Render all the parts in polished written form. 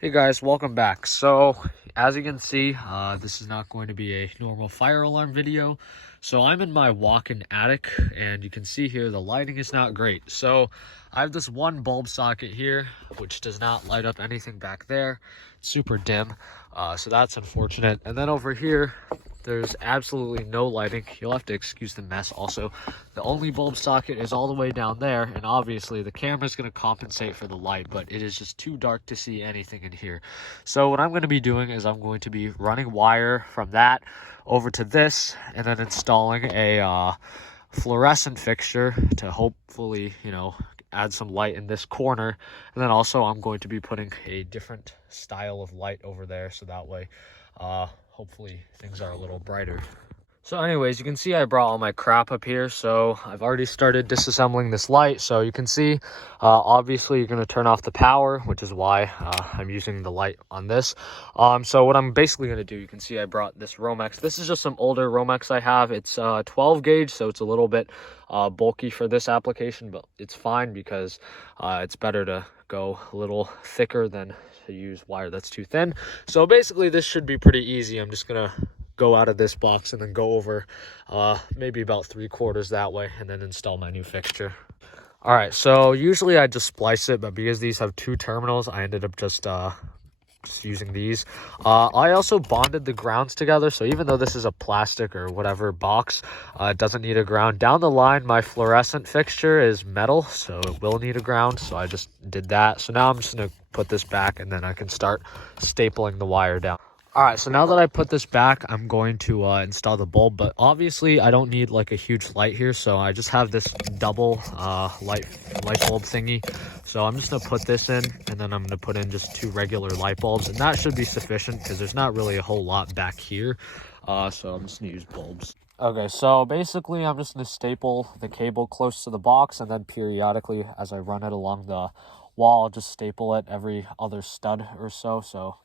Hey guys, welcome back. So, as you can see, this is not going to be a normal fire alarm video. So I'm in my walk-in attic, and you can see here the lighting is not great. So I have this one bulb socket here, which does not light up anything back there. It's super dim, so that's unfortunate. And then over here, there's absolutely no lighting. You'll have to excuse the mess also. The only bulb socket is all the way down there, and obviously the camera's going to compensate for the light, but it is just too dark to see anything in here. So what I'm going to be doing is I'm going to be running wire from that over to this, and then installing a fluorescent fixture to hopefully, add some light in this corner. And then also I'm going to be putting a different style of light over there, so that way hopefully things are a little brighter. So anyways, you can see I brought all my crap up here. So I've already started disassembling this light. So you can see, obviously you're going to turn off the power, which is why I'm using the light on this. So what I'm basically going to do, you can see I brought this Romex. This is just some older Romex I have. It's 12 gauge, so it's a little bit bulky for this application, but it's fine because it's better to go a little thicker than to use wire that's too thin. So basically this should be pretty easy. I'm just going to go out of this box and then go over maybe about 3/4 that way and then install my new fixture. All right, so usually I just splice it, but because these have 2 terminals, I ended up just using these. I also bonded the grounds together, so even though this is a plastic or whatever box, it doesn't need a ground. Down the line, my fluorescent fixture is metal, so it will need a ground, so I just did that. So now I'm just going to put this back, and then I can start stapling the wire down. All right, so now that I put this back, I'm going to install the bulb, but obviously I don't need like a huge light here, so I just have this double light bulb thingy. So I'm just gonna put this in, and then I'm gonna put in just 2 regular light bulbs, and that should be sufficient because there's not really a whole lot back here. So I'm just gonna use bulbs. Okay, so basically I'm just gonna staple the cable close to the box, and then periodically as I run it along the wall, I'll just staple it every other stud or so. So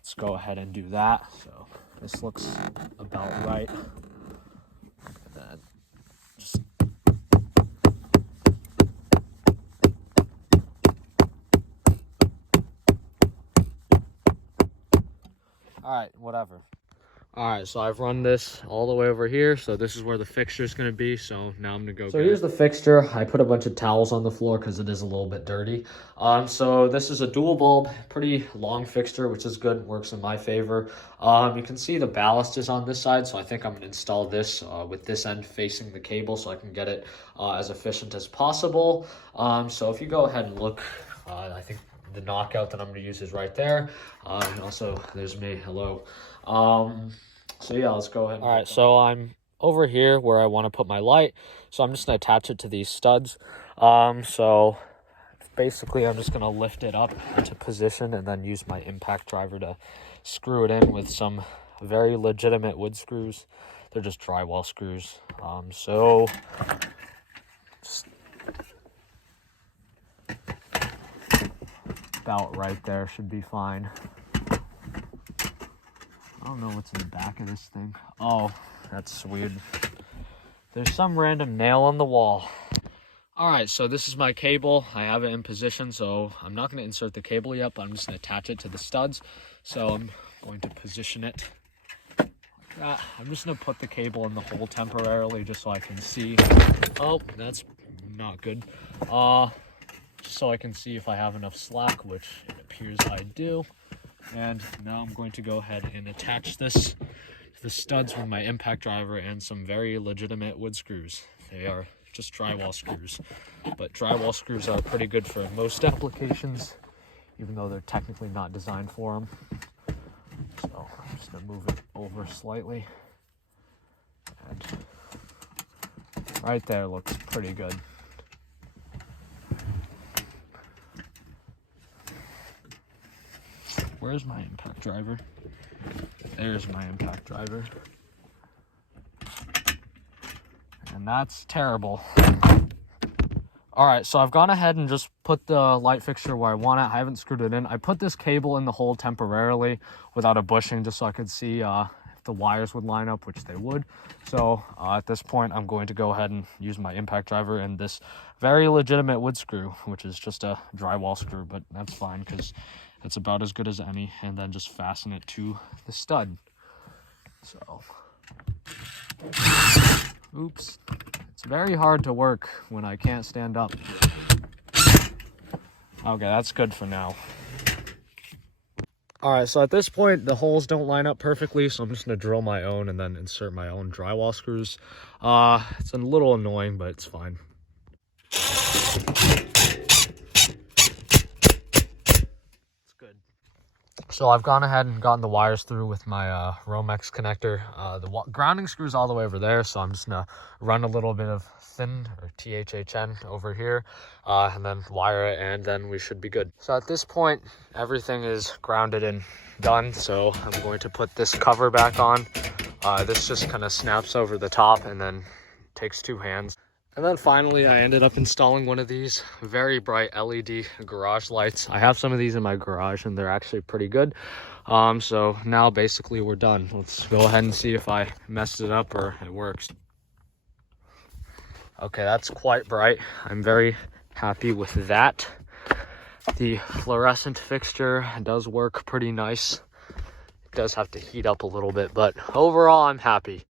let's go ahead and do that. So this looks about right. And then just all right, whatever. All right, so I've run this all the way over here. So this is where the fixture is going to be. So now I'm going to go. So here's the fixture. I put a bunch of towels on the floor because it is a little bit dirty. So this is a dual bulb, pretty long fixture, which is good, works in my favor. You can see the ballast is on this side. So I think I'm going to install this with this end facing the cable so I can get it as efficient as possible. So if you go ahead and look, I think the knockout that I'm going to use is right there. And also there's me, hello. So yeah, let's go ahead. All right, so I'm over here where I want to put my light. So I'm just going to attach it to these studs. So basically I'm just going to lift it up into position and then use my impact driver to screw it in with some very legitimate wood screws. They're just drywall screws. So just about right there should be fine. I don't know what's in the back of this thing. Oh, that's weird. There's some random nail on the wall. All right, so this is my cable. I have it in position, so I'm not going to insert the cable yet, but I'm just going to attach it to the studs. So I'm going to position it like that. I'm just going to put the cable in the hole temporarily just so I can see. Oh, that's not good. Just so I can see if I have enough slack, which it appears I do. And now I'm going to go ahead and attach this to the studs with my impact driver and some very legitimate wood screws. They are just drywall screws, but drywall screws are pretty good for most applications, even though they're technically not designed for them. So I'm just going to move it over slightly. And right there looks pretty good. Where's my impact driver? There's my impact driver. And that's terrible. All right, so I've gone ahead and just put the light fixture where I want it. I haven't screwed it in. I put this cable in the hole temporarily without a bushing just so I could see if the wires would line up, which they would. So at this point, I'm going to go ahead and use my impact driver and this very legitimate wood screw, which is just a drywall screw, but that's fine because That's about as good as any, and then just fasten it to the stud. So, oops. It's very hard to work when I can't stand up. Okay, that's good for now. All right, so at this point, the holes don't line up perfectly, so I'm just gonna drill my own and then insert my own drywall screws. It's a little annoying, but it's fine. It's good. So I've gone ahead and gotten the wires through with my Romex connector. The grounding screw's all the way over there, so I'm just gonna run a little bit of thin or THHN over here and then wire it, and then we should be good. So at this point, everything is grounded and done, so I'm going to put this cover back on. This just kind of snaps over the top and then takes 2 hands. And then finally, I ended up installing one of these very bright LED garage lights. I have some of these in my garage and they're actually pretty good. So now basically we're done. Let's go ahead and see if I messed it up or it works. Okay, that's quite bright. I'm very happy with that. The fluorescent fixture does work pretty nice. It does have to heat up a little bit, but overall I'm happy.